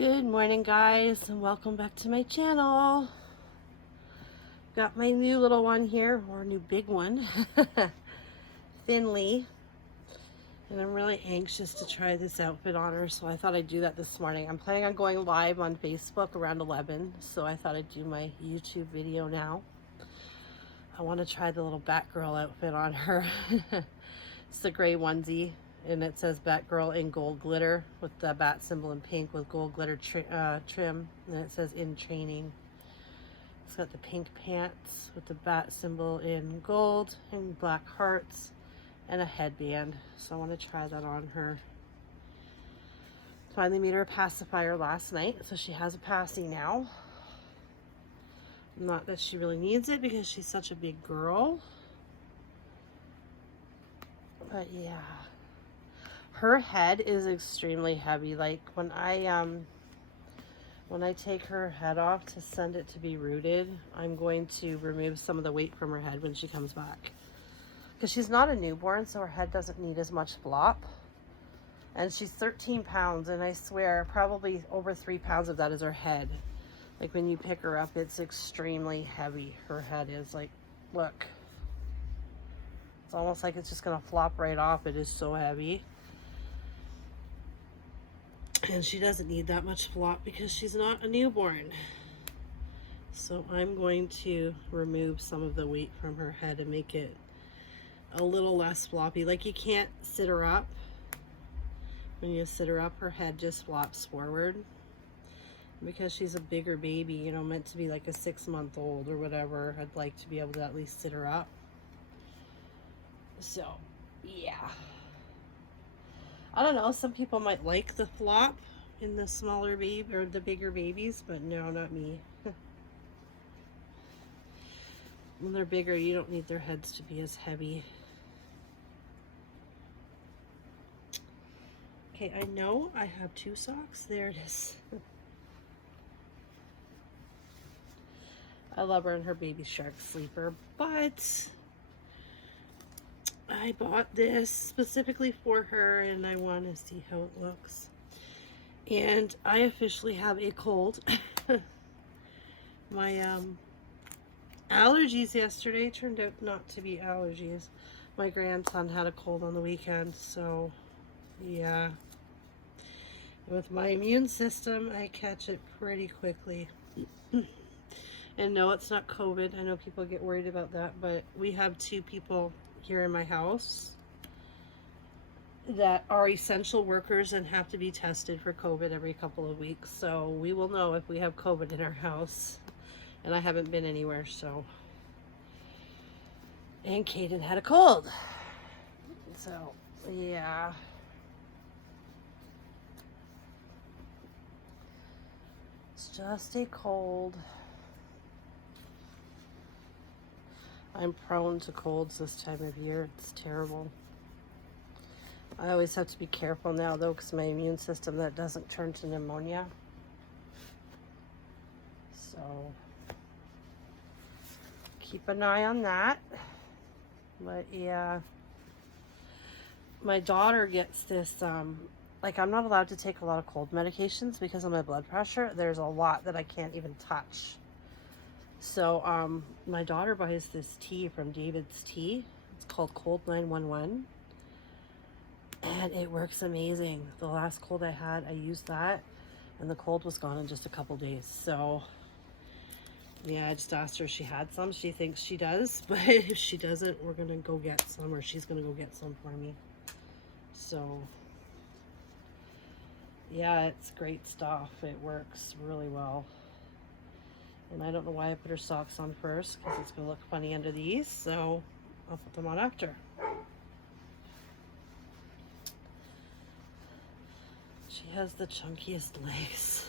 Good morning, guys, and welcome back to my channel. Got my new little one here, or new big one, Finley, and I'm really anxious to try this outfit on her, so I thought I'd do that this morning. I'm planning on going live on Facebook around 11, so I thought I'd do my YouTube video now. I want to try the little Batgirl outfit on her. It's the gray onesie, and it says Batgirl in gold glitter with the bat symbol in pink with gold glitter trim, and it says in training. It's got the pink pants with the bat symbol in gold and black hearts and a headband. So I want to try that on her. Finally made her a pacifier last night, so she has a passy now. Not that she really needs it because she's such a big girl. But yeah. Her head is extremely heavy. Like when I take her head off to send it to be rooted, I'm going to remove some of the weight from her head when she comes back. Because she's not a newborn, so her head doesn't need as much flop. And she's 13 pounds, and I swear probably over 3 pounds of that is her head. Like when you pick her up, it's extremely heavy. Her head is like, look. It's almost like it's just gonna flop right off. It is so heavy. And she doesn't need that much flop because she's not a newborn. So I'm going to remove some of the weight from her head and make it a little less floppy. Like you can't sit her up. When you sit her up, her head just flops forward. Because she's a bigger baby, you know, meant to be like a 6-month-old or whatever, I'd like to be able to at least sit her up. So, yeah. I don't know, some people might like the flop in the smaller baby or the bigger babies, but no, not me. When they're bigger, you don't need their heads to be as heavy. Okay, I know I have 2 socks. There it is. I love her in her baby shark sleeper, but I bought this specifically for her and I want to see how it looks. And I officially have a cold. My allergies yesterday turned out not to be allergies. My grandson had a cold on the weekend, so yeah. With my immune system, I catch it pretty quickly. And no, it's not COVID. I know people get worried about that, but we have 2 people here in my house that are essential workers and have to be tested for COVID every couple of weeks. So we will know if we have COVID in our house. And I haven't been anywhere, so. And Kaden had a cold. So, yeah. It's just a cold. I'm prone to colds this time of year. It's terrible. I always have to be careful now, though, because my immune system, that doesn't turn to pneumonia. So, keep an eye on that. But, yeah. My daughter gets this, like, I'm not allowed to take a lot of cold medications because of my blood pressure. There's a lot that I can't even touch. So, my daughter buys this tea from David's Tea. It's called Cold 911. And it works amazing. The last cold I had, I used that. And the cold was gone in just a couple days. So, yeah, I just asked her if she had some. She thinks she does. But if she doesn't, we're going to go get some. Or she's going to go get some for me. So, yeah, it's great stuff. It works really well. And I don't know why I put her socks on first, because it's going to look funny under these, so I'll put them on after. She has the chunkiest legs.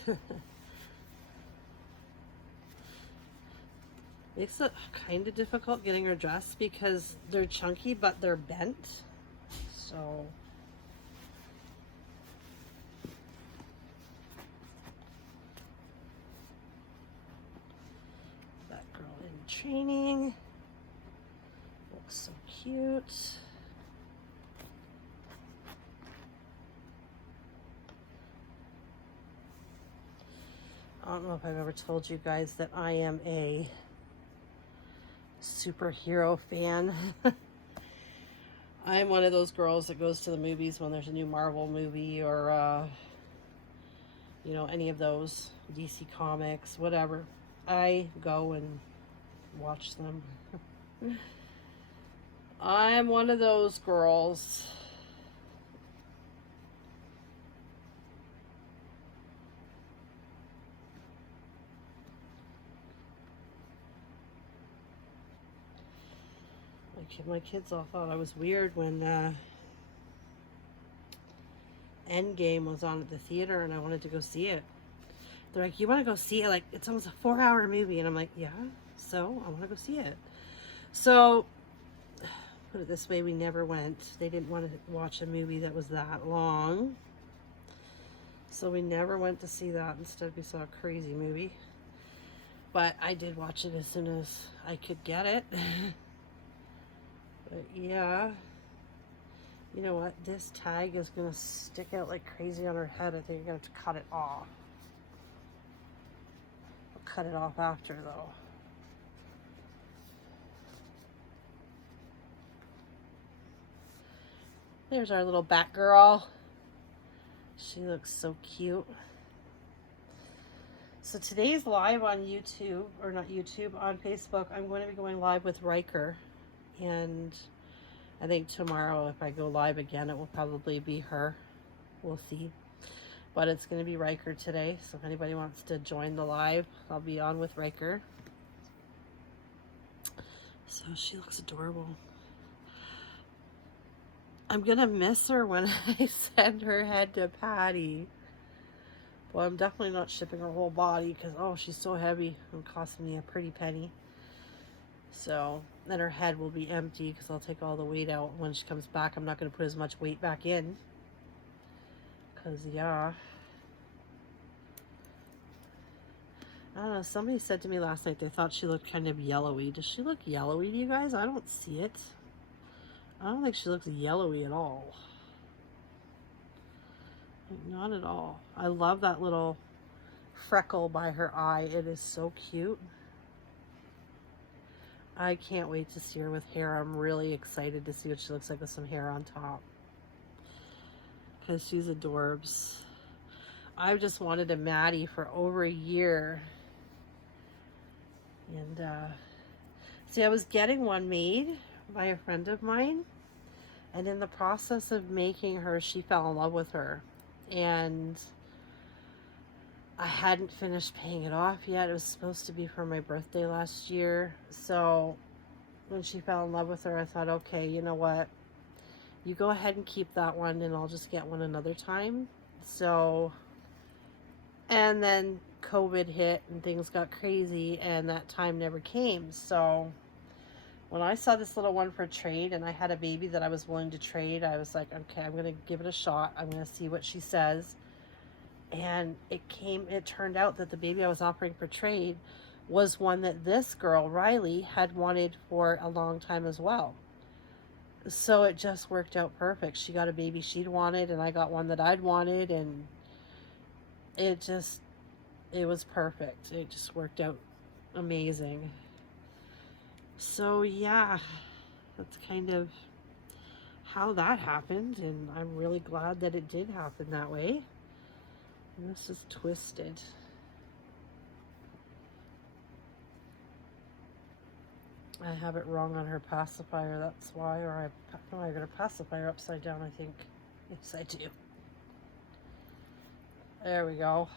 Makes it kind of difficult getting her dressed because they're chunky, but they're bent. So training. Looks so cute. I don't know if I've ever told you guys that I am a superhero fan. I'm one of those girls that goes to the movies when there's a new Marvel movie or, you know, any of those, DC Comics, whatever. I go and watch them. I'm one of those girls. My kids all thought I was weird when Endgame was on at the theater and I wanted to go see it. They're like, you want to go see it? Like, it's almost a 4-hour movie. And I'm like, yeah, so I want to go see it. So, put it this way, we never went. They didn't want to watch a movie that was that long. So we never went to see that. Instead, we saw a crazy movie. But I did watch it as soon as I could get it. But yeah, you know what? This tag is going to stick out like crazy on her head. I think I'm going to have to cut it off. I'll cut it off after though. There's our little Batgirl. She looks so cute. So today's live on YouTube, or not YouTube, on Facebook. I'm going to be going live with Riker. And I think tomorrow, if I go live again, it will probably be her. We'll see. But it's going to be Riker today. So if anybody wants to join the live, I'll be on with Riker. So she looks adorable. I'm going to miss her when I send her head to Patty. Well, I'm definitely not shipping her whole body because, oh, she's so heavy. It costing me a pretty penny. So then her head will be empty because I'll take all the weight out. When she comes back, I'm not going to put as much weight back in. Because, yeah. I don't know. Somebody said to me last night they thought she looked kind of yellowy. Does she look yellowy to you guys? I don't see it. I don't think she looks yellowy at all. Not at all. I love that little freckle by her eye. It is so cute. I can't wait to see her with hair. I'm really excited to see what she looks like with some hair on top. Because she's adorbs. I've just wanted a Maddie for over a year. And, see, I was getting one made by a friend of mine. And in the process of making her, she fell in love with her. And I hadn't finished paying it off yet. It was supposed to be for my birthday last year. So when she fell in love with her, I thought, okay, you know what? You go ahead and keep that one and I'll just get one another time. So, and then COVID hit and things got crazy and that time never came. So when I saw this little one for trade and I had a baby that I was willing to trade, I was like, okay, I'm going to give it a shot. I'm going to see what she says. And it turned out that the baby I was offering for trade was one that this girl, Riley, had wanted for a long time as well. So it just worked out perfect. She got a baby she'd wanted and I got one that I'd wanted, and it was perfect. It just worked out amazing. So yeah, that's kind of how that happened, and I'm really glad that it did happen that way. And this is twisted. I have it wrong on her pacifier, that's why. Or I got her pacifier upside down, I think. Yes, I do. There we go.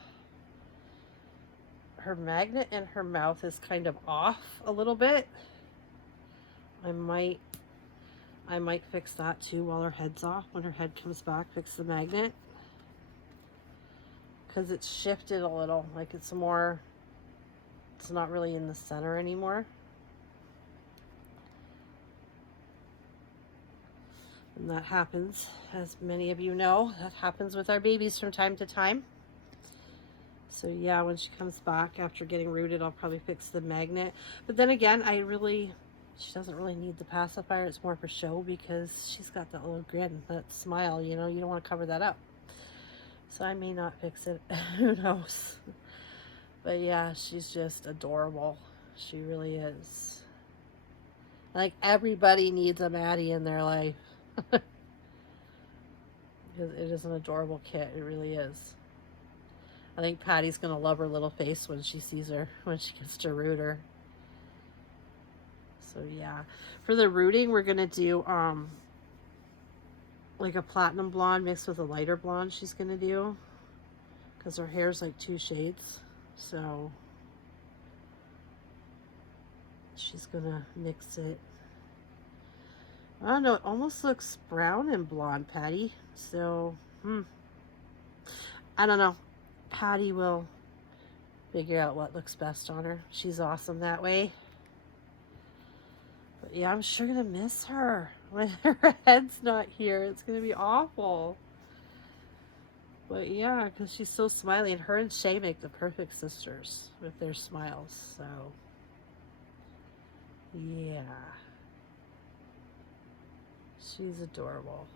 Her magnet in her mouth is kind of off a little bit. I might fix that too while her head's off. When her head comes back, fix the magnet. Because it's shifted a little. Like it's not really in the center anymore. And that happens, as many of you know, that happens with our babies from time to time. So yeah, when she comes back after getting rooted, I'll probably fix the magnet. But then again, she doesn't really need the pacifier. It's more for show because she's got that little grin, that smile, you know, you don't want to cover that up. So I may not fix it. Who knows? But yeah, she's just adorable. She really is. Like, everybody needs a Maddie in their life. Because it is an adorable kit. It really is. I think Patty's going to love her little face when she sees her, when she gets to root her. So yeah. For the rooting, we're going to do like a platinum blonde mixed with a lighter blonde she's going to do. Because her hair's like 2 shades. So she's going to mix it. I don't know. It almost looks brown and blonde, Patty. So, I don't know. Patty will figure out what looks best on her. She's awesome that way. But yeah, I'm sure going to miss her when her head's not here. It's going to be awful. But yeah, because she's so smiley. And her and Shay make the perfect sisters with their smiles. So, yeah. She's adorable.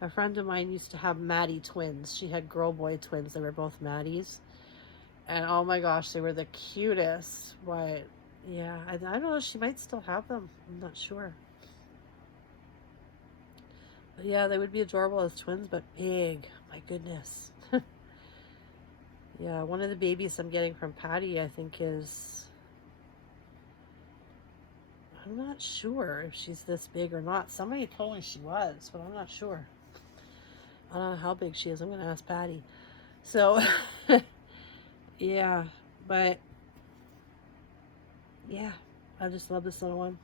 A friend of mine used to have Maddie twins. She had girl-boy twins. They were both Maddies. And oh my gosh, they were the cutest. But yeah, I don't know. She might still have them. I'm not sure. But yeah, they would be adorable as twins, but big. My goodness. Yeah, one of the babies I'm getting from Patty, I think, is... I'm not sure if she's this big or not. Somebody told me she was, but I'm not sure. I don't know how big she is. I'm going to ask Patty. So, yeah. But, yeah. I just love this little one.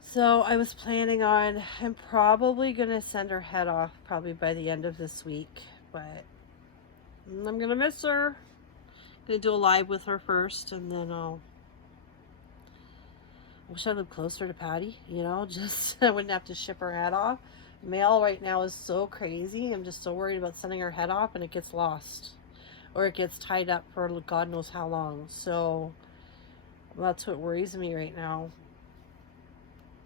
So, I was planning on... I'm probably going to send her head off probably by the end of this week. But, I'm going to miss her. I'm going to do a live with her first, and then I'll... I wish I lived closer to Patty, you know, just I wouldn't have to ship her head off. Mail right now is so crazy. I'm just so worried about sending her head off and it gets lost. Or it gets tied up for God knows how long. So that's what worries me right now.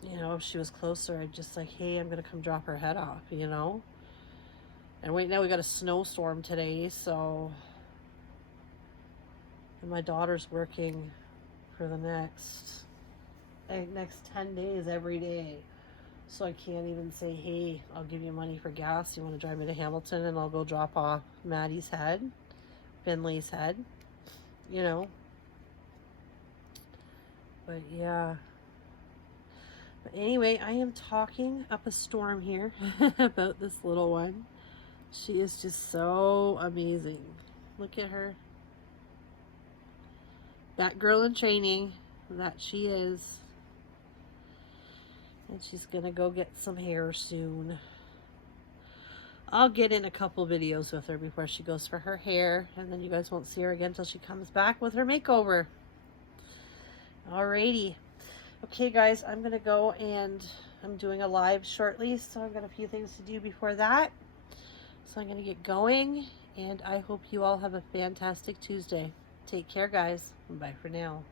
You know, if she was closer, I'd just like, hey, I'm going to come drop her head off, you know. And right now we got a snowstorm today, so... And my daughter's working for the next 10 days every day. So I can't even say, hey, I'll give you money for gas. You want to drive me to Hamilton and I'll go drop off Maddie's head, Finley's head, you know. But yeah. But anyway, I am talking up a storm here about this little one. She is just so amazing. Look at her. Batgirl in training. That she is. And she's going to go get some hair soon. I'll get in a couple videos with her before she goes for her hair. And then you guys won't see her again until she comes back with her makeover. Alrighty. Okay, guys, I'm going to go and I'm doing a live shortly. So I've got a few things to do before that. So I'm going to get going. And I hope you all have a fantastic Tuesday. Take care, guys. Bye for now.